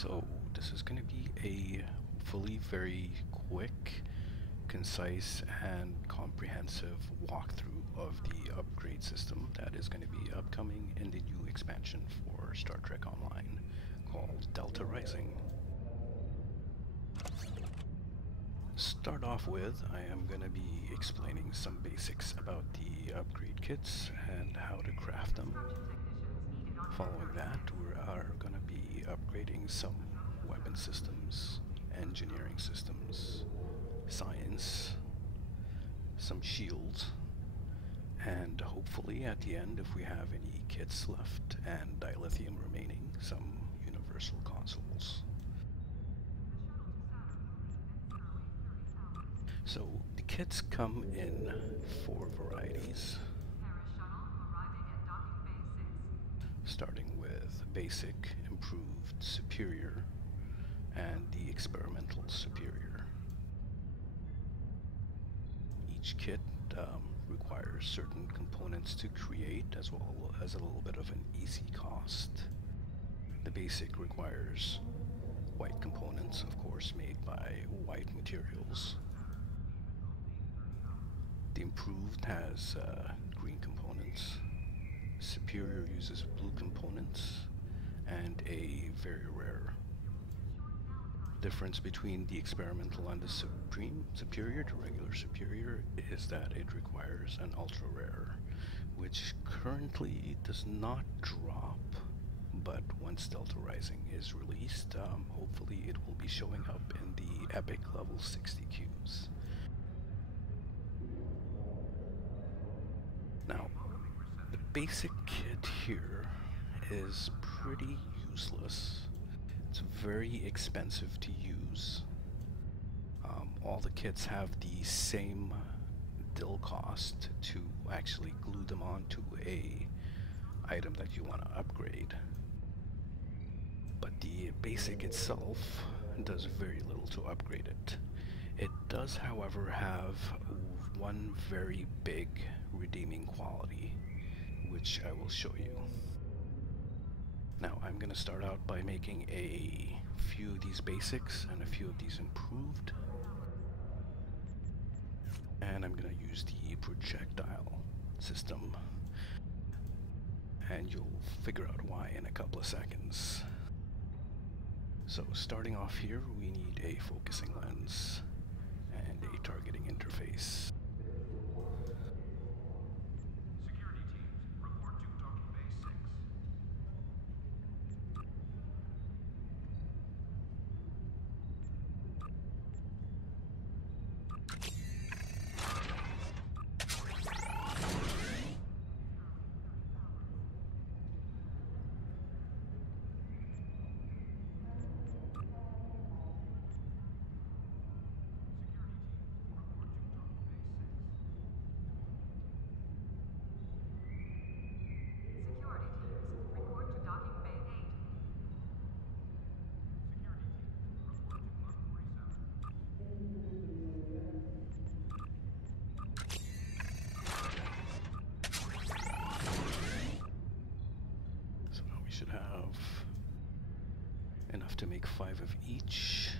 So this is going to be a hopefully very quick, concise, and comprehensive walkthrough of the upgrade system that is going to be upcoming in the new expansion for Star Trek Online called Delta Rising. Start off with, I am going to be explaining some basics about the upgrade kits and how to craft them. Following that, we are going to be upgrading some weapon systems, engineering systems, science, some shields, and hopefully at the end, if we have any kits left and dilithium remaining, some universal consoles. So the kits come in 4 varieties, starting with basic, improved, superior, and the experimental superior. Each kit requires certain components to create, as well as a little bit of an easy cost. The basic requires white components, of course, made by white materials. The improved has green components. Superior uses blue components, and a very rare. Difference between the experimental and the superior, the regular superior, is that it requires an ultra rare, which currently does not drop, but once Delta Rising is released, hopefully it will be showing up in the epic level 60 queues. Now, the basic kit here is pretty useless. It's very expensive to use. All the kits have the same DIL cost to actually glue them onto a item that you want to upgrade. But the basic itself does very little to upgrade it. It does, however, have one very big redeeming quality, which I will show you. Now, I'm going to start out by making a few of these basics and a few of these improved. And I'm going to use the projectile system. And you'll figure out why in a couple of seconds. So, starting off here, we need a focusing lens and a targeting interface. Should have enough to make 5 of each.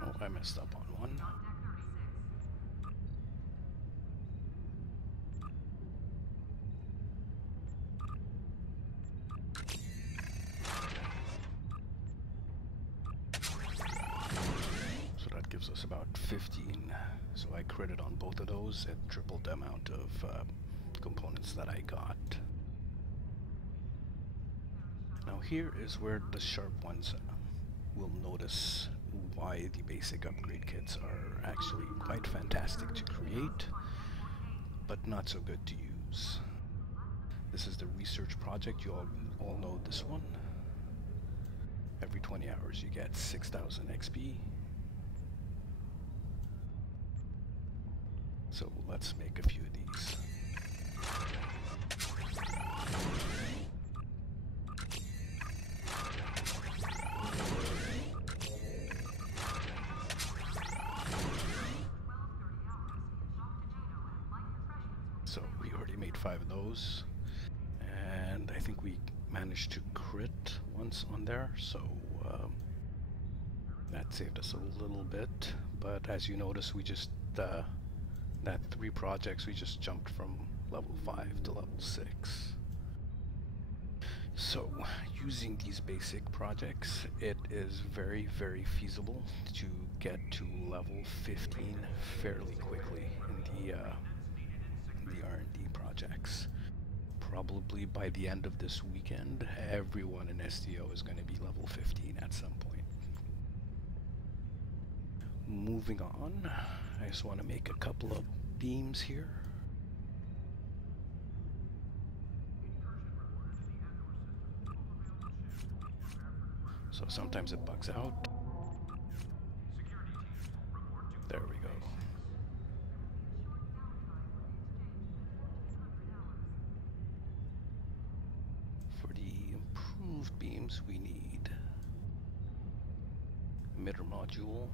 Oh, I messed up on one. So that gives us about 15. So I credit on both of those at tripled the amount of components that I got. Now here is where the sharp ones will notice why the basic upgrade kits are actually quite fantastic to create, but not so good to use. This is the research project. You all know this one. Every 20 hours you get 6,000 XP. So let's make a few of these. So we already made 5 of those, and I think we managed to crit once on there, so that saved us a little bit. But as you notice, we just that 3 projects, we just jumped from level 5 to level 6. So using these basic projects, it is very, very feasible to get to level 15 fairly quickly in the R&D projects. Probably by the end of this weekend, everyone in STO is going to be level 15 at some point. Moving on, I just want to make a couple of beams here. So sometimes it bugs out. There we go. For the improved beams, we need emitter module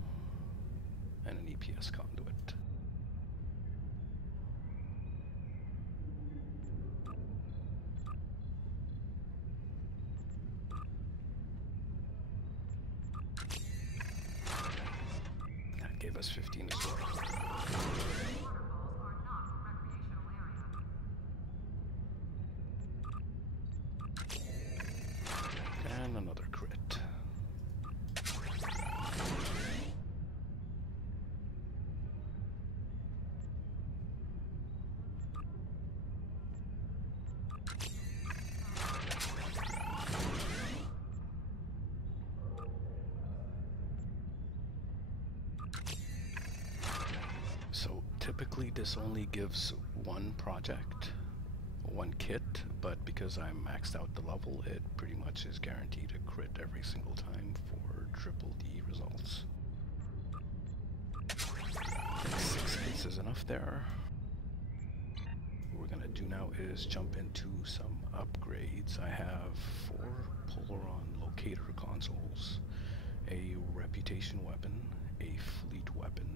and an EPS conduit. That gave us 15 as well. And another crit. So typically this only gives one project, one kit, but because I'm maxed out the level, it pretty much is guaranteed a crit every single time for triple D results. I think 6 kits is enough there. What we're gonna do now is jump into some upgrades. I have 4 Polaron locator consoles, a reputation weapon, a fleet weapon,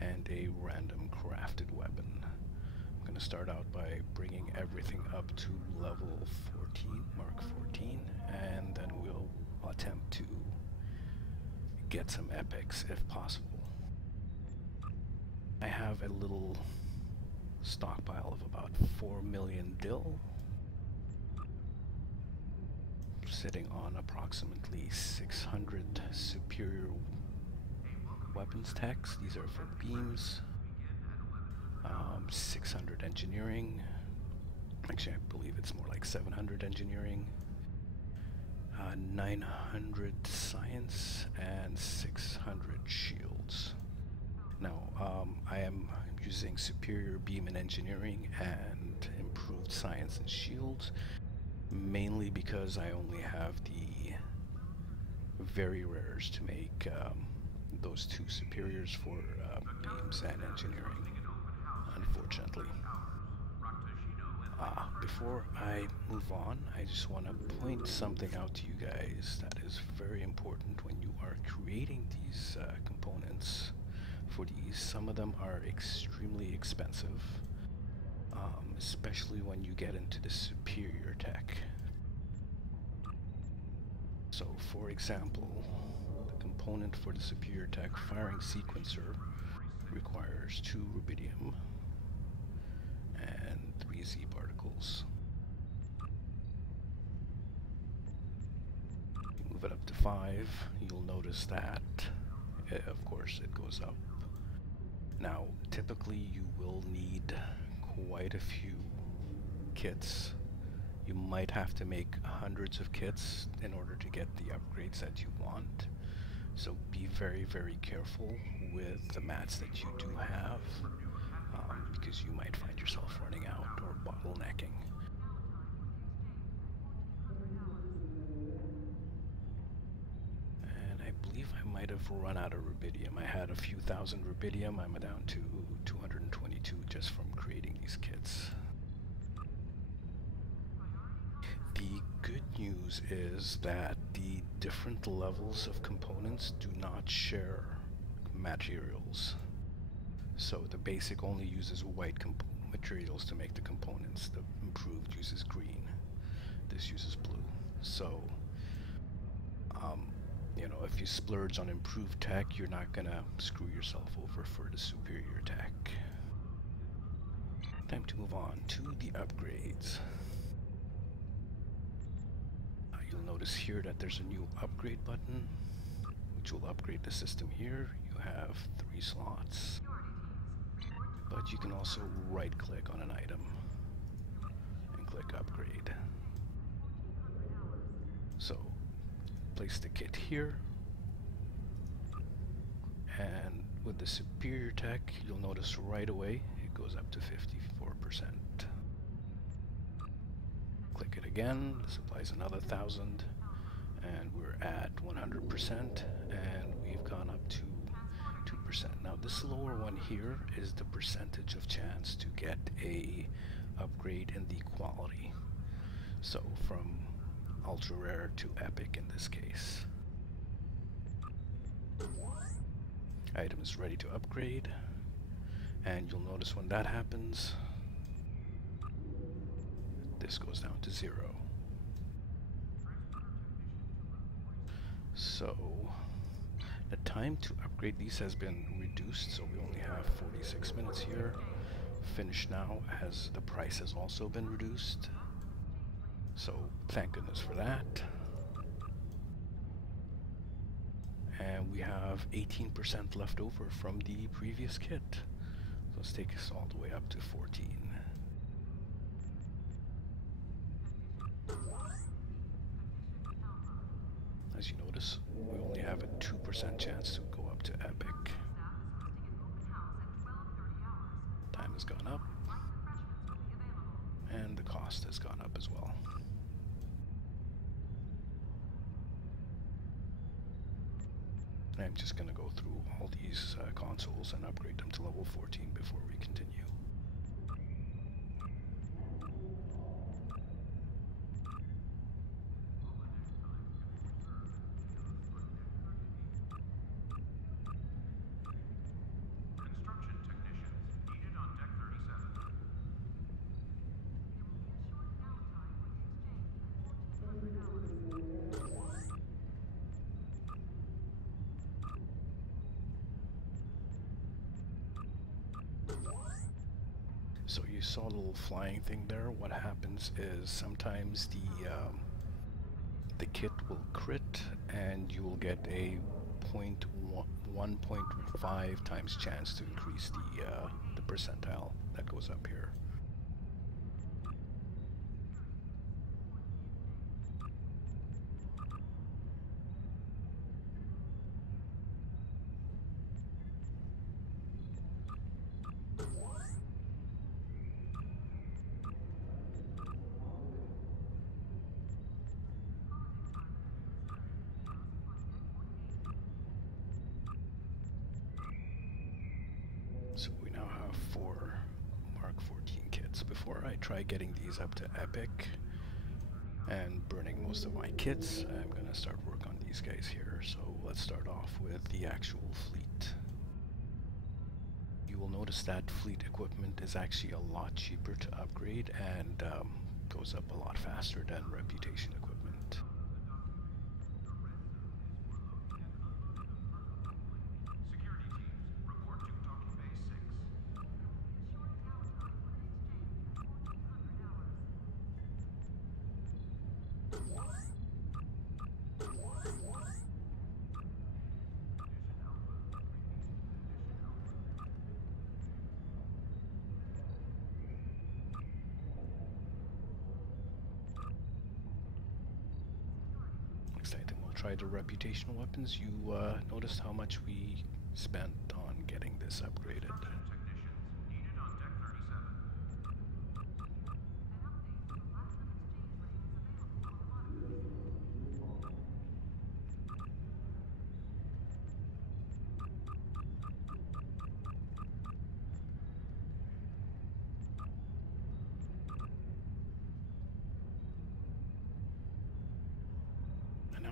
and a random crafted weapon. I'm going to start out by bringing everything up to level 14, Mark 14, and then we'll attempt to get some epics if possible. I have a little stockpile of about 4 million dill, sitting on approximately 600 superior weapons techs. These are for beams. 600 engineering. Actually, I believe it's more like 700 engineering. 900 science and 600 shields. Now, I am using superior beam and engineering and improved science and shields, mainly because I only have the very rares to make those 2 superiors for beams and engineering, unfortunately. Before I move on, I just want to point something out to you guys that is very important when you are creating these components. For these, some of them are extremely expensive, especially when you get into the superior tech. So, for example, the component for the superior tech firing sequencer requires 2 rubidium and 3 Z particles. You move it up to 5, you'll notice that, of course, it goes up. Now, typically you will need quite a few kits. You might have to make hundreds of kits in order to get the upgrades that you want. So be very, very careful with the mats that you do have, because you might find yourself running out or bottlenecking. And I believe I might have run out of rubidium. I had a few thousand rubidium. I'm down to 222 just from creating these kits. The good news is that the different levels of components do not share materials. So the basic only uses white materials to make the components. The improved uses green. This uses blue. So, you know, if you splurge on improved tech, you're not gonna screw yourself over for the superior tech. Time to move on to the upgrades. You'll notice here that there's a new upgrade button, which will upgrade the system here. You have 3 slots, but you can also right-click on an item and click upgrade. So, place the kit here, and with the superior tech, you'll notice right away it goes up to 54%. Click it again, this applies another 1,000, and we're at 100%, and we've gone up to 2%. Now this lower one here is the percentage of chance to get a upgrade in the quality. So from ultra rare to epic in this case. Item is ready to upgrade, and you'll notice when that happens, this goes down to 0. So the time to upgrade these has been reduced, so we only have 46 minutes here. Finish now, as the price has also been reduced. So thank goodness for that. And we have 18% left over from the previous kit. So let's take us all the way up to 14. As you notice, we only have a 2% chance to go up to epic. Time has gone up, and the cost has gone up as well. And I'm just going to go through all these consoles and upgrade them to level 14 before we continue. So you saw the little flying thing there. What happens is sometimes the kit will crit, and you will get a 1.5 times chance to increase the percentile that goes up here. So we now have 4 Mark 14 kits. Before I try getting these up to epic and burning most of my kits, I'm going to start work on these guys here. So let's start off with the actual fleet. You will notice that fleet equipment is actually a lot cheaper to upgrade and goes up a lot faster than reputation equipment. Next item, we'll try the reputational weapons. You noticed how much we spent on getting this upgraded.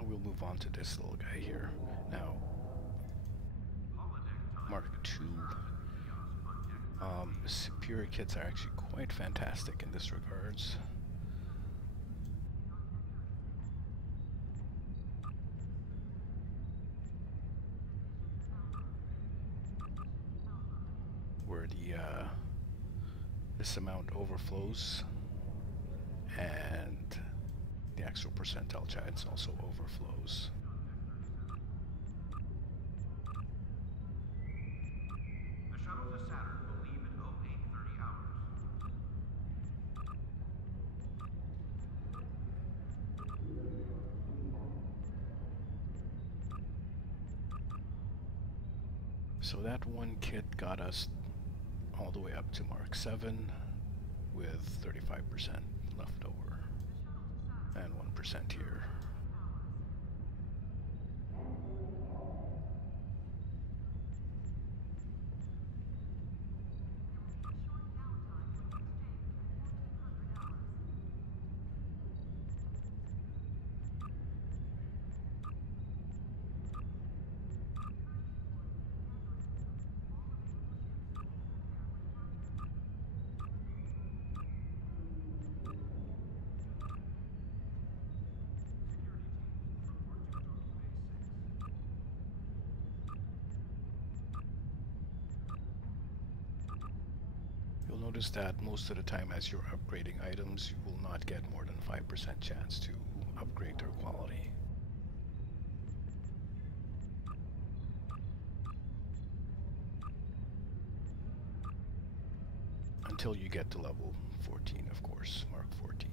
We'll move on to this little guy here. Now, Mark II, Superior kits are actually quite fantastic in this regards. Where this amount overflows, and the actual percentile chance also overflows. The shuttle to Saturn will leave in 0830 hours. So that one kit got us all the way up to Mark 7 with 35% left over and 1% here. You'll notice that most of the time as you're upgrading items, you will not get more than 5% chance to upgrade their quality. Until you get to level 14, of course, Mark 14.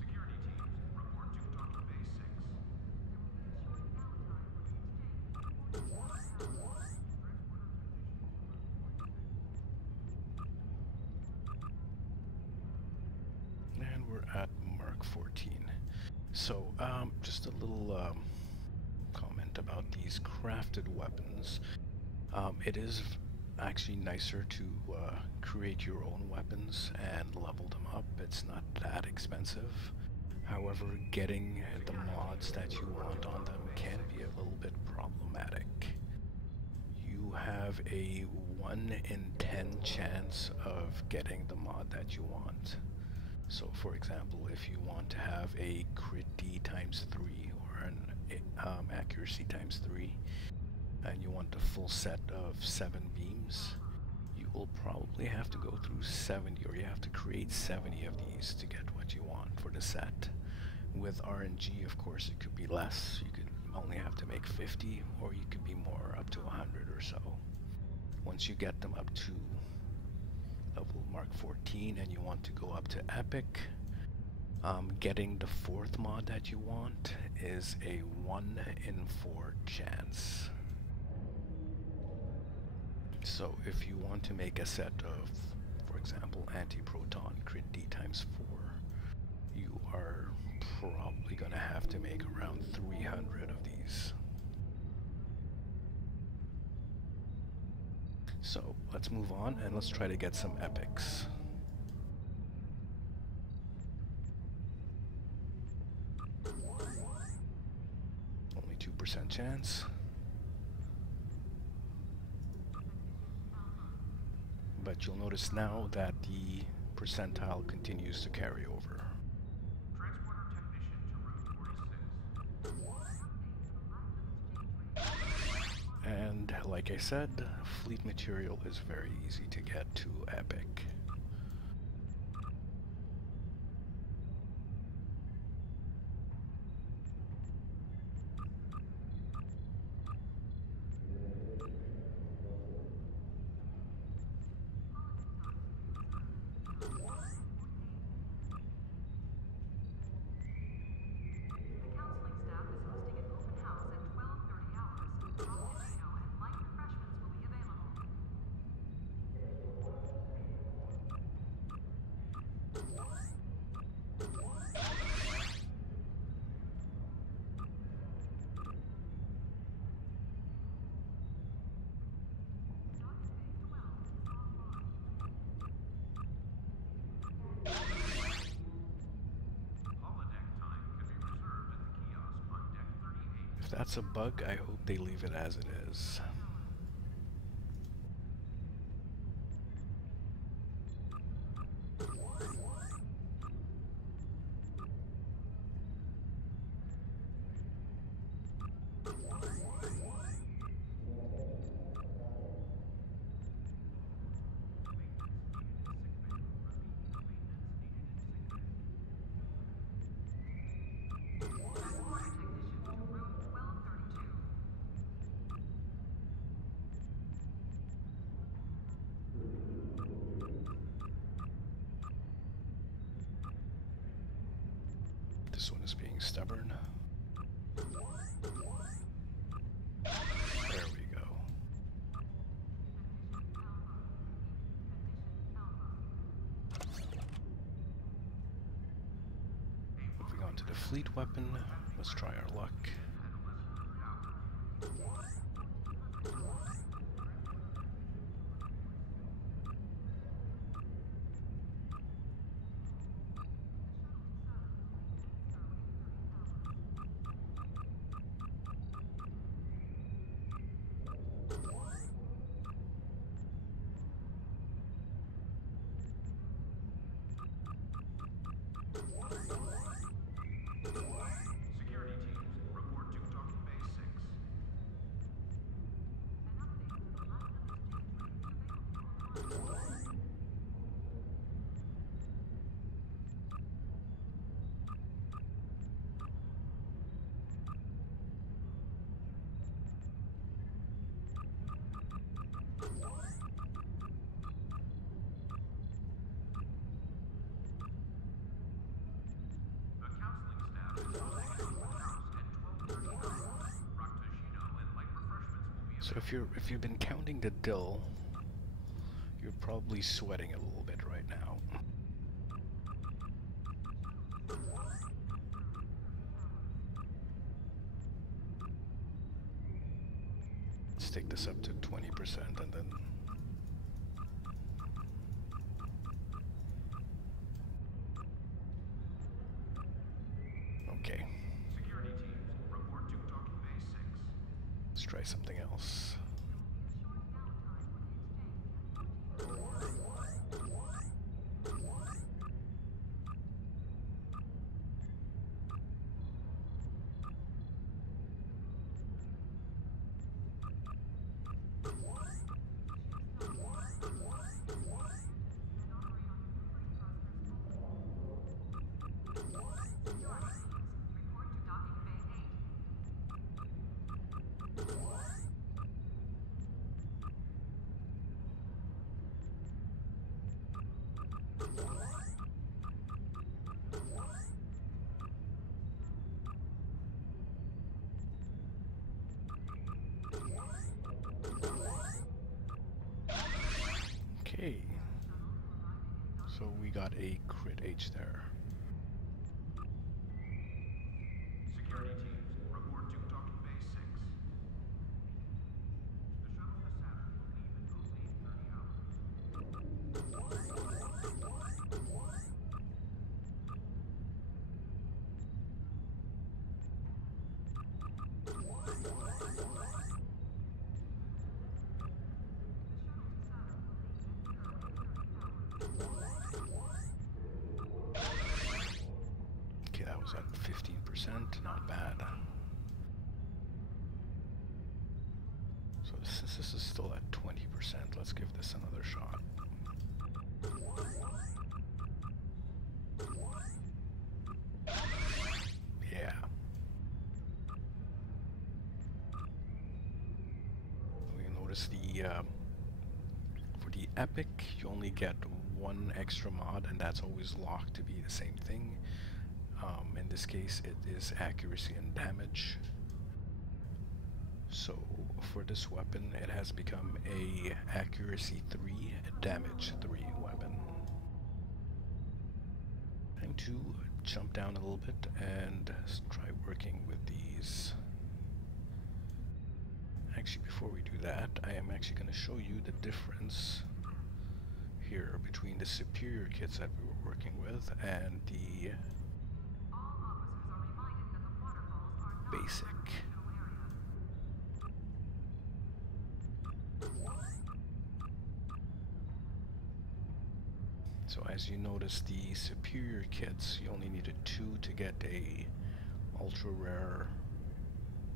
Security teams, report to Total Base 6. And we're at Mark 14. So, just a little comment about these crafted weapons. It is actually nicer to create your own weapons and level them up. It's not that expensive. However, getting the mods that you want on them can be a little bit problematic. You have a 1 in 10 chance of getting the mod that you want. So for example, if you want to have a crit D times 3 or an accuracy times 3, and you want the full set of 7 beams, you will probably have to go through 70, or you have to create 70 of these to get what you want for the set. With RNG, of course, it could be less. You could only have to make 50, or you could be more, up to 100 or so. Once you get them up to level Mark 14 and you want to go up to Epic, getting the 4th mod that you want is a 1 in 4 chance. So if you want to make a set of, for example, anti-proton crit D times 4, you are probably going to have to make around 300 of these. So let's move on and let's try to get some epics. Only 2% chance. But you'll notice now that the percentile continues to carry over. Transporter technician to Route 46. And like I said, fleet material is very easy to get to Epic. If that's a bug, I hope they leave it as it is. This one is being stubborn. There we go. Moving on to the fleet weapon. Let's try our luck. Security teams, report to Docking Bay 6. The counseling staff is hosting an open house at 12:30 hours. Raktoshino and light refreshments will be So if you've been counting the dill, you're probably sweating a little bit right now. Let's take this up to 20% and then okay. Security teams, report to Docking Bay 6. Let's try something else. Report to Docking Bay 8. Okay. So we got a crit H there. Security teams, report to Docking Bay 6. The shuttle to Saturn will leave in 08:30 hours. Okay, that was at 15%, not bad. So since this is still at 20%, let's give this another shot. Yeah. We notice for the epic, you only get one extra mod, and that's always locked to be the same thing. In this case, it is accuracy and damage. So for this weapon, it has become a accuracy 3, damage 3 weapon. Time to jump down a little bit and try working with these. Actually, before we do that, I am actually going to show you the difference here between the superior kits that we were working with and the All officers are reminded that the waterfalls are not basic. a area. So as you notice, the superior kits, you only needed 2 to get a ultra rare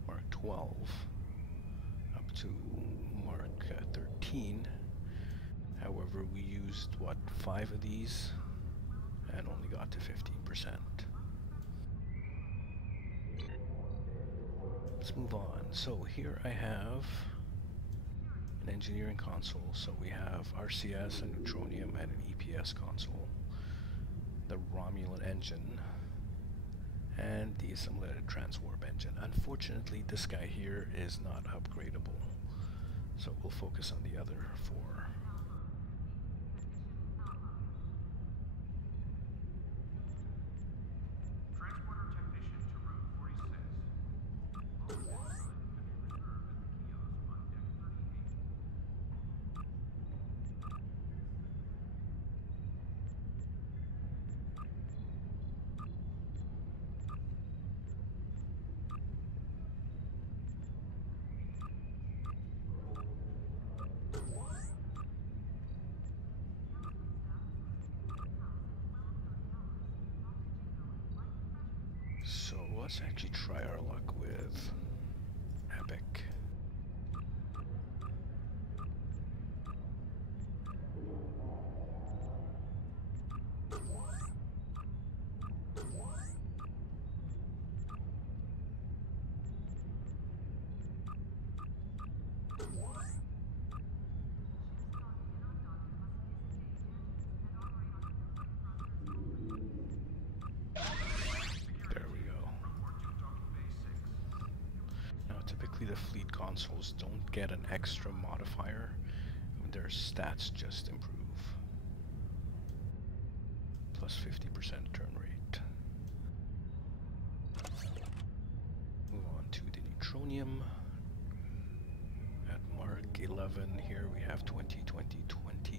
Mark 12 up to Mark 13. However, we used, what, 5 of these and only got to 15%. Let's move on. So here I have an engineering console. So we have RCS, a neutronium, and an EPS console. The Romulan engine, and the assimilated transwarp engine. Unfortunately, this guy here is not upgradable, so we'll focus on the other 4. Transporter technician to route 46. All deck time can be reserved at the kiosk on deck 38. So let's actually try our luck with Epic. There we go. Report to docking bay 6. Now typically the fleet consoles don't get an extra modifier. Their stats just improve. Plus 50% turn rate. Move on to the neutronium. At Mark 11 here we have 20, 20, 20.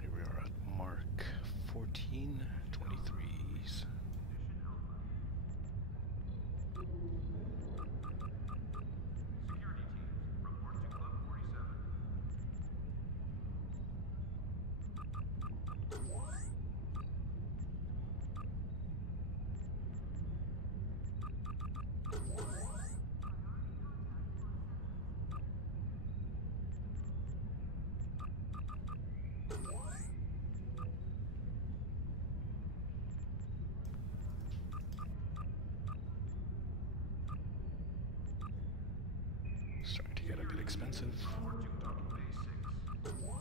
Here we are at Mark 14, 23s. Security teams, report to Club 47. Starting to get a bit expensive. Report to docking bay 6. Holodeck time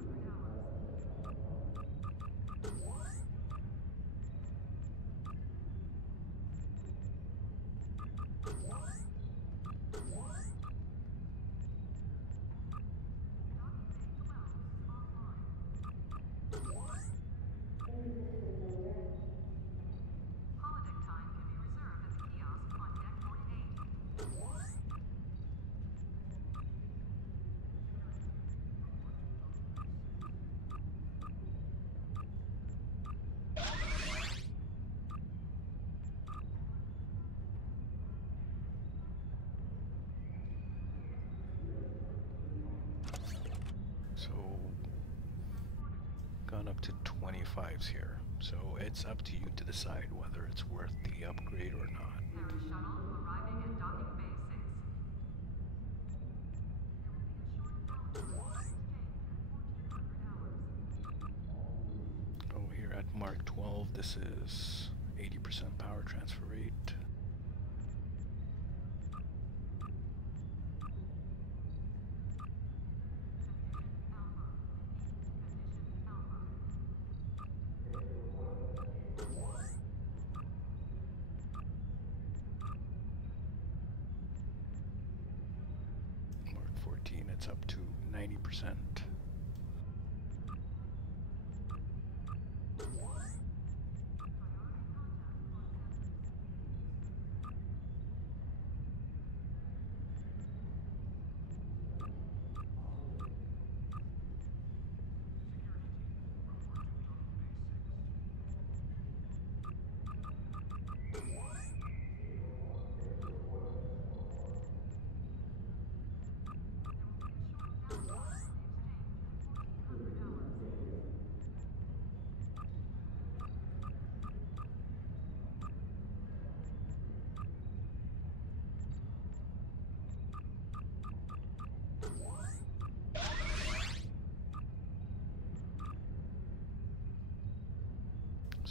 can be reserved at the kiosk on deck 48. So, gone up to 25s here. So it's up to you to decide whether it's worth the upgrade or not. Harry shuttle arriving at docking bay 6. There will be a short downtime for exchange at 1400 hours. Oh, here at Mark 12, this is 80% power transfer rate. Mark 14, it's up to 90%.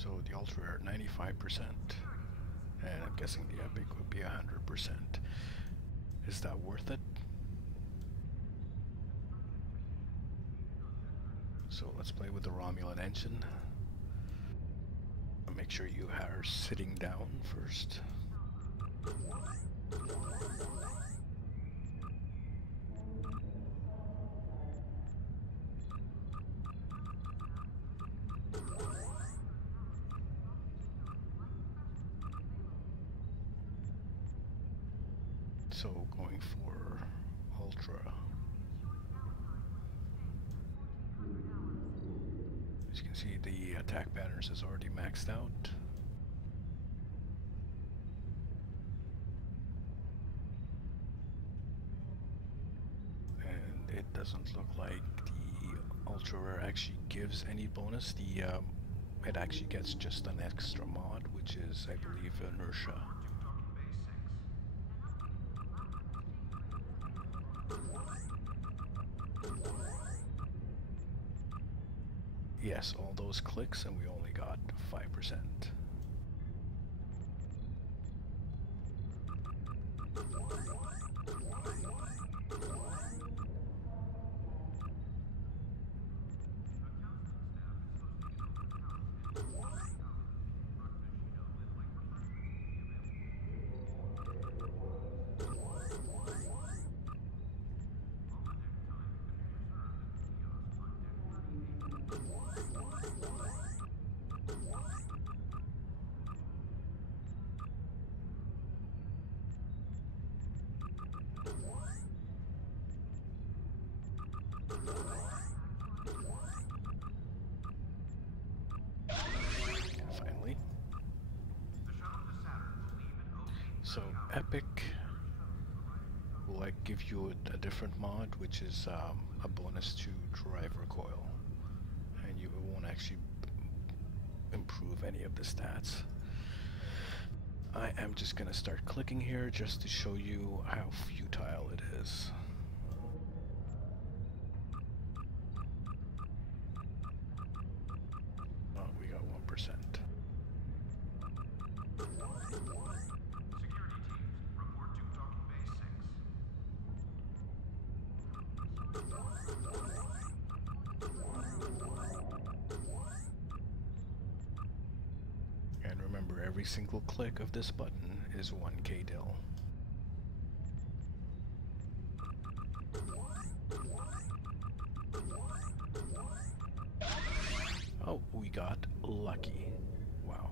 So the Ultra are 95%, and I'm guessing the Epic would be 100%. Is that worth it? So let's play with the Romulan engine. Make sure you are sitting down first. So going for Ultra. As you can see, the attack patterns is already maxed out. And it doesn't look like the Ultra Rare actually gives any bonus. It actually gets just an extra mod, which is, I believe, Inertia. Yes, all those clicks, and we only got 5%. Finally. So Epic will like give you a different mod, which is a bonus to drive recoil, and you won't actually improve any of the stats. I am just gonna start clicking here just to show you how futile it is. Oh, we got 1%. And remember, every single click of this button is 1k dill. Oh, we got lucky. Wow.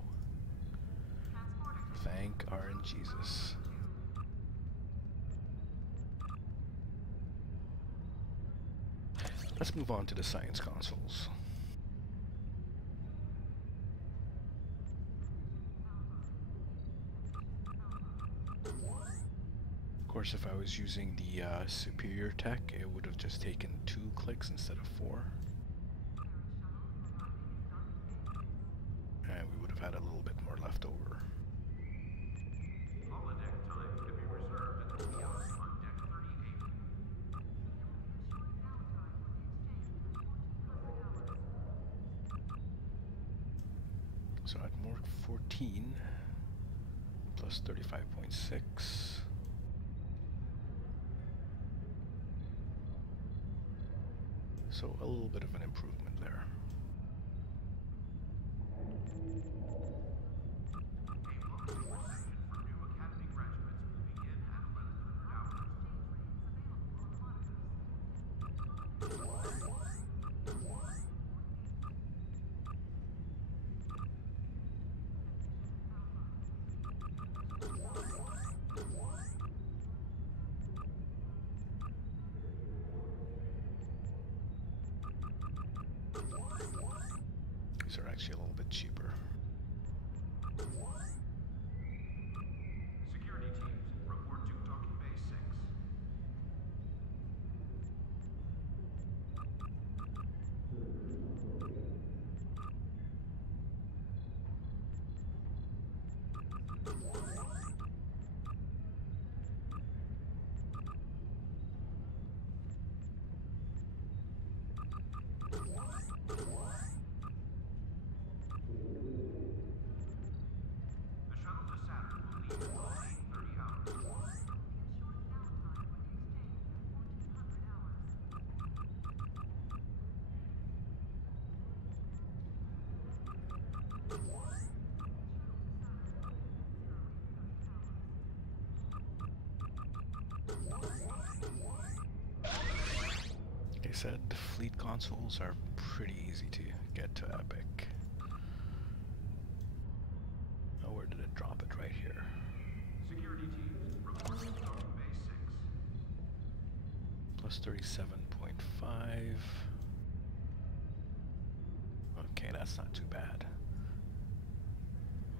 Thank RNGesus. Let's move on to the science consoles. Of course, if I was using the superior tech, it would have just taken 2 clicks instead of 4. And we would have had a little bit more left over. Holodeck time can be reserved at the kiosk on deck 38. So at Morg 14 plus 35.6. So a little bit of an improvement there. These are actually a little bit cheaper. Security teams, report to docking bay 6. said, fleet consoles are pretty easy to get to Epic. Oh, where did it drop it? Right here. Security teams, report to Docking Bay 6. Plus 37.5. Okay, that's not too bad.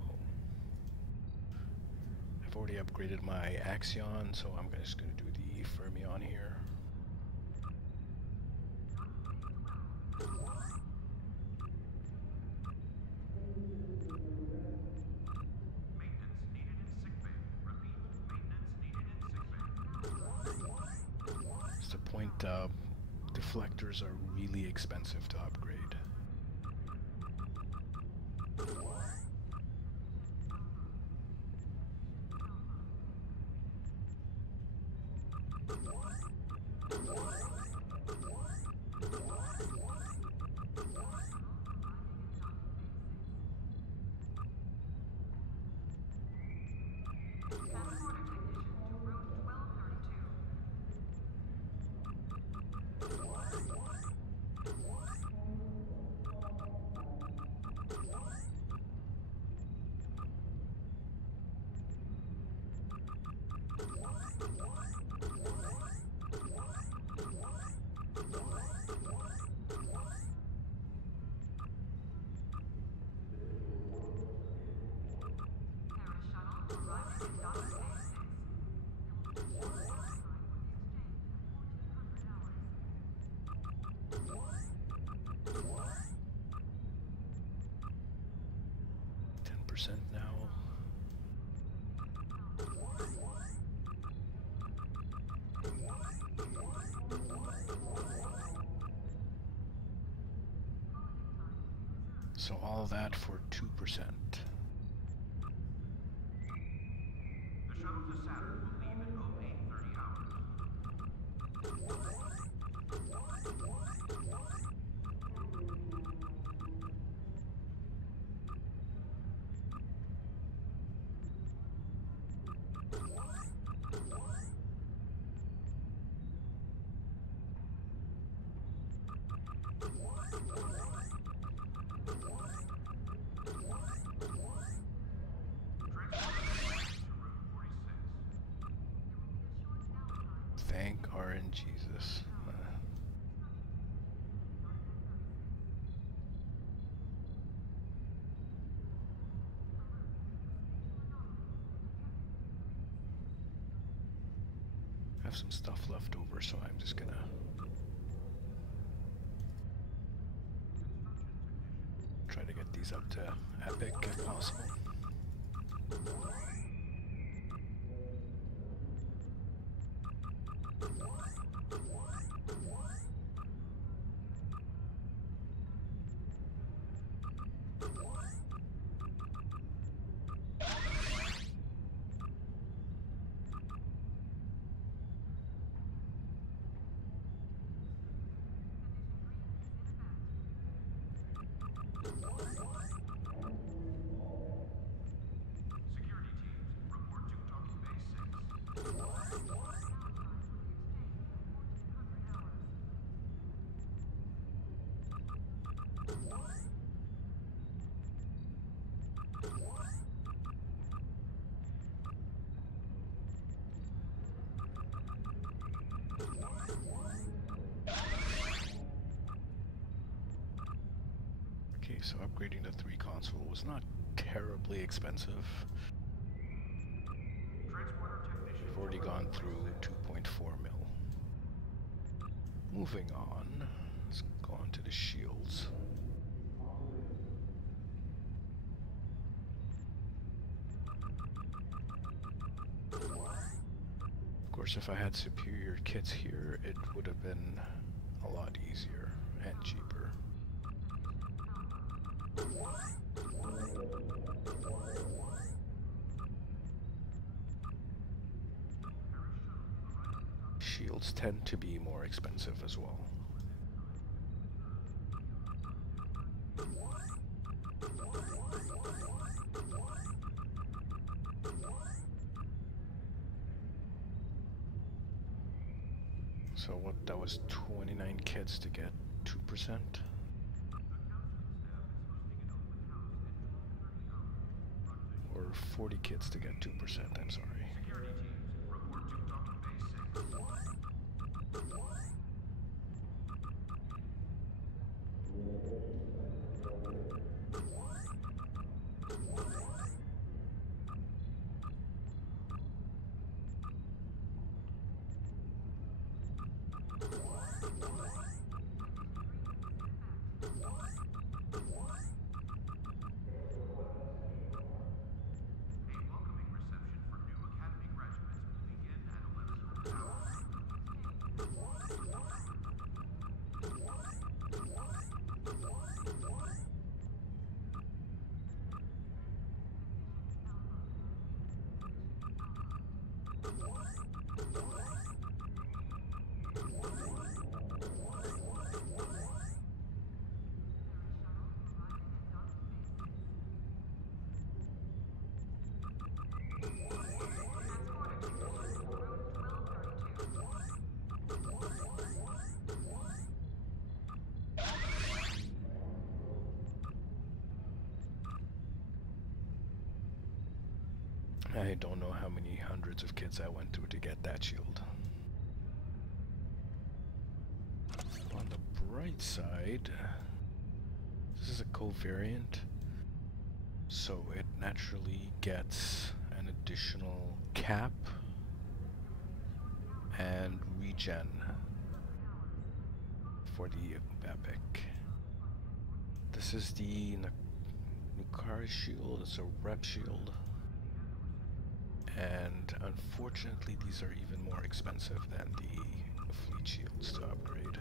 Oh. I've already upgraded my Axion, so I'm just going to do the Fermion here. Maintenance needed in sickbay. Repeat, maintenance needed in sickbay. It's the point, deflectors are really expensive to upgrade. Transporter technician to route 1232. Paris shuttle arriving at Docking Bay 6. There will be a short downtime for the exchange at 1400 hours. 10% now. So all that for 2%. The shuttle to Saturn will leave in 0830 hours. Thank RN Jesus. I have some stuff left over, so I'm just gonna try to get these up to Epic if possible. Security teams, report to Docking Bay 6. Downtime for the exchange at 1400 hours. Okay, so upgrading the 3 console was not terribly expensive. Transporter technician. We've already gone through 2.4 mil. Moving on, let's go on to the shields. Of course, if I had superior kits here, it would have been a lot easier and cheaper. Shields tend to be more expensive as well. So what, that was 29 kids to get 2%? Or 40 kids to get 2%, I'm sorry. Security teams, report to docking bay 6. A welcoming reception for new Academy graduates will begin at 11:00 hours. I don't know how many hundreds of kids I went through to get that shield. On the bright side, this is a covariant, so it naturally gets an additional cap and regen for the epic. This is the Nukari shield. It's a rep shield. And unfortunately, these are even more expensive than the fleet shields to upgrade.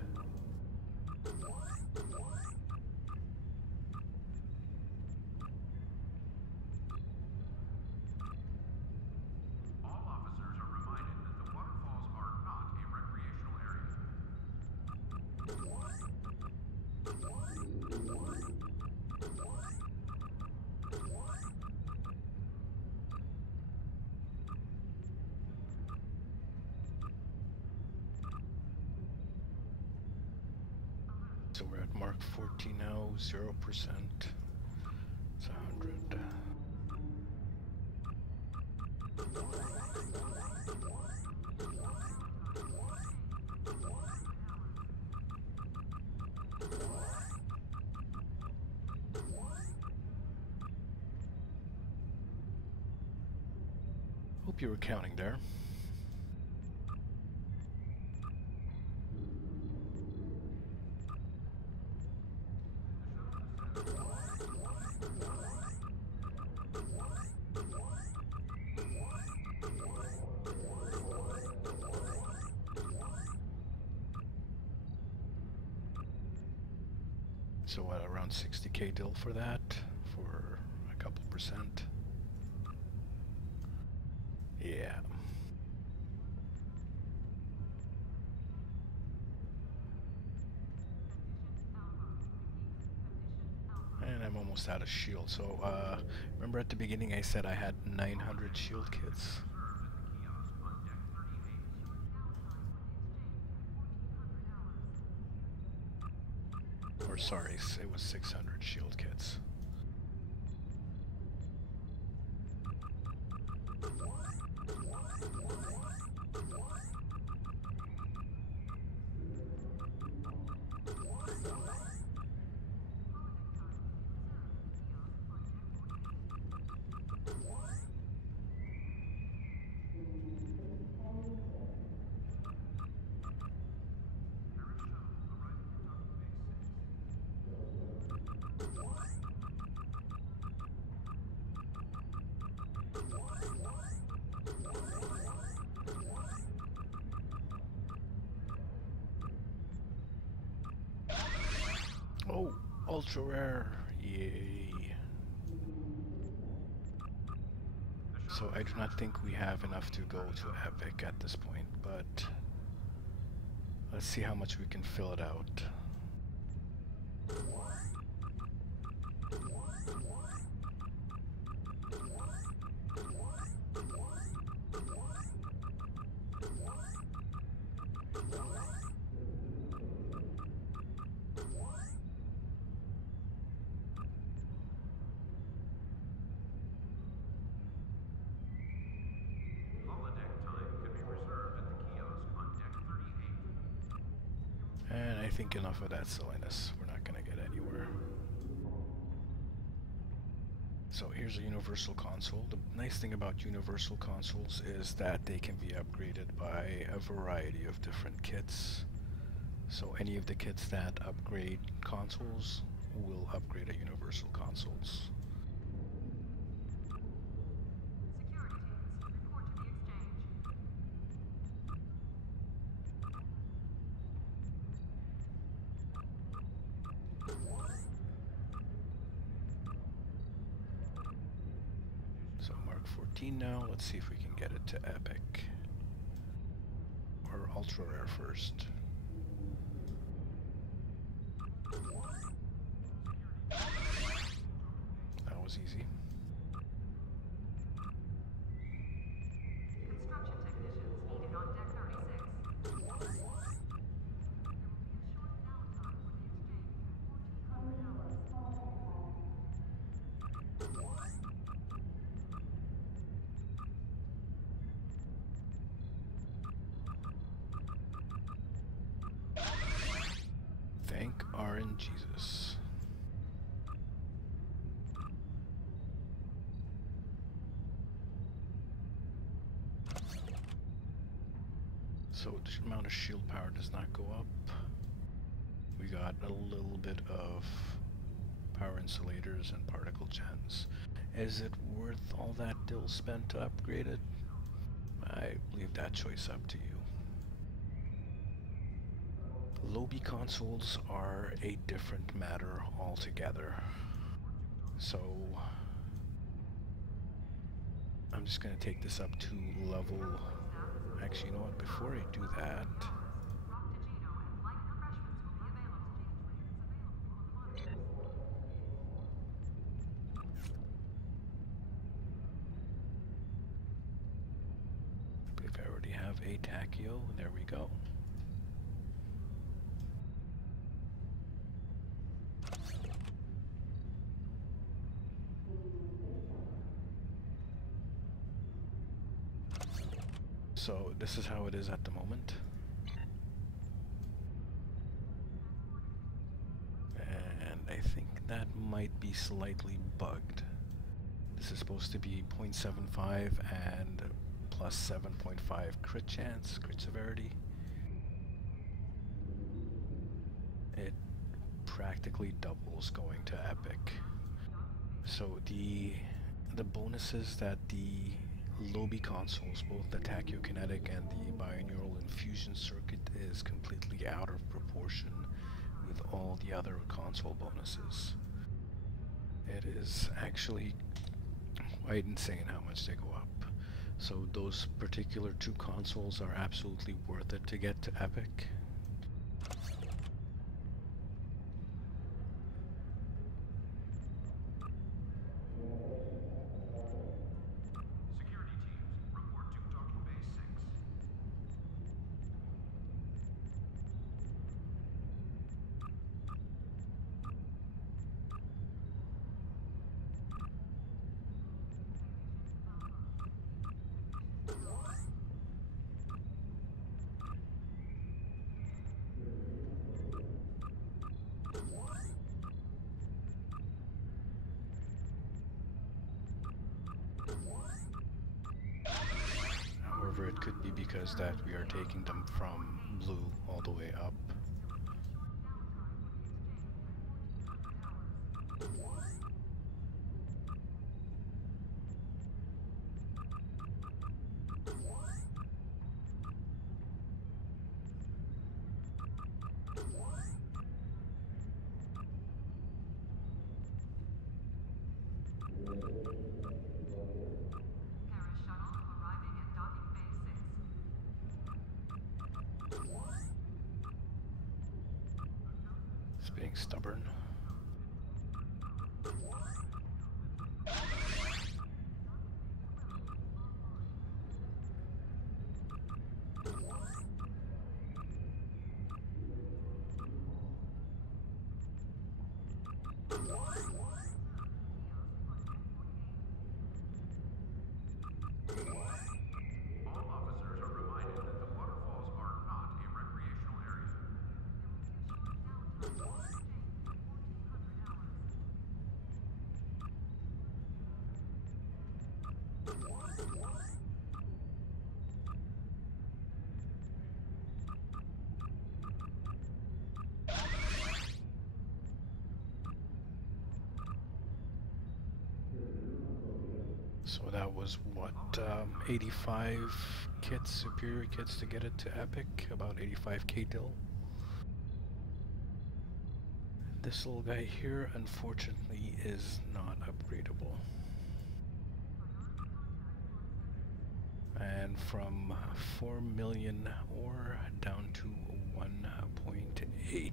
All officers are reminded that the waterfalls are not a recreational area. So we're at Mark 40 now, 0%. It's 100. Hope you were counting there. So what, around 60k deal for that, for a couple percent? Yeah. And I'm almost out of shield, so remember at the beginning I said I had 900 shield kits? Or sorry, it was 600 shield kits. Oh, ultra rare, yay. So I do not think we have enough to go to epic at this point, but let's see how much we can fill it out. think enough of that silliness. We're not gonna get anywhere. So here's a universal console. The nice thing about universal consoles is that they can be upgraded by a variety of different kits. So any of the kits that upgrade consoles will upgrade a universal consoles. Security teams, report to the exchange. So Mark 14 now. Let's see if we can get it to Epic. Or Ultra Rare first. That was easy. Construction technicians needed on deck 36. There will be a short downtime for the exchange at 1400 hours. Thank RNGesus. So the amount of shield power does not go up. We got a little bit of power insulators and particle gens. Is it worth all that dill spent to upgrade it? I leave that choice up to you. Lobby consoles are a different matter altogether. So I'm just going to take this up to level. Actually, you know what? Before I do that, Rock to Gino and light refreshments will be available. if I already have a Tachyo, there we go. So this is how it is at the moment. And I think that might be slightly bugged. This is supposed to be 0.75 and plus 7.5 crit chance, crit severity. It practically doubles going to epic. So the bonuses that the Lobby consoles, both the Tachyokinetic and the binaural infusion circuit, is completely out of proportion with all the other console bonuses. It is actually quite insane how much they go up. So those particular two consoles are absolutely worth it to get to epic. Security teams, report to docking bay 6. However, it could be because that we are taking them from blue all the way up. Paris shuttle arriving at docking bay 6. It's being stubborn. All officers are reminded that the waterfalls are not a recreational area. that was what, 85 kits, superior kits to get it to Epic, about 85k dill. This little guy here, unfortunately, is not upgradable. And from 4 million ore down to 1.8.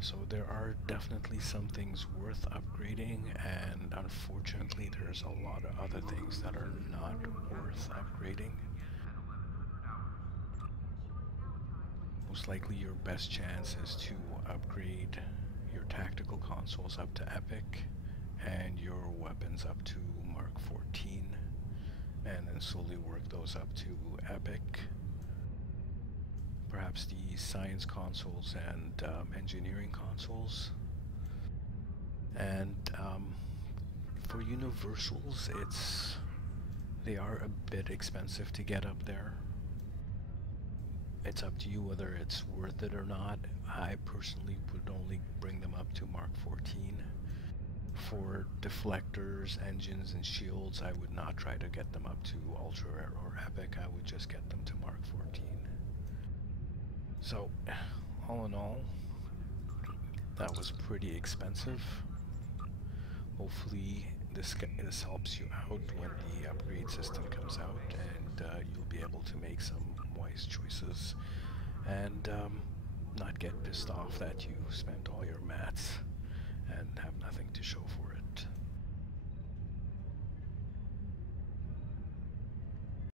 So there are definitely some things worth upgrading, and unfortunately there's a lot of other things that are not worth upgrading. Most likely your best chance is to upgrade your tactical consoles up to Epic and your weapons up to Mark 14, and then slowly work those up to Epic. Perhaps the science consoles and engineering consoles. And for universals, they are a bit expensive to get up there. It's up to you whether it's worth it or not. I personally would only bring them up to Mark 14. For deflectors, engines, and shields, I would not try to get them up to Ultra Rare or Epic. I would just get them to Mark 14. So, all in all, that was pretty expensive. Hopefully this helps you out when the upgrade system comes out, and you'll be able to make some wise choices and not get pissed off that you spent all your mats and have nothing to show for it.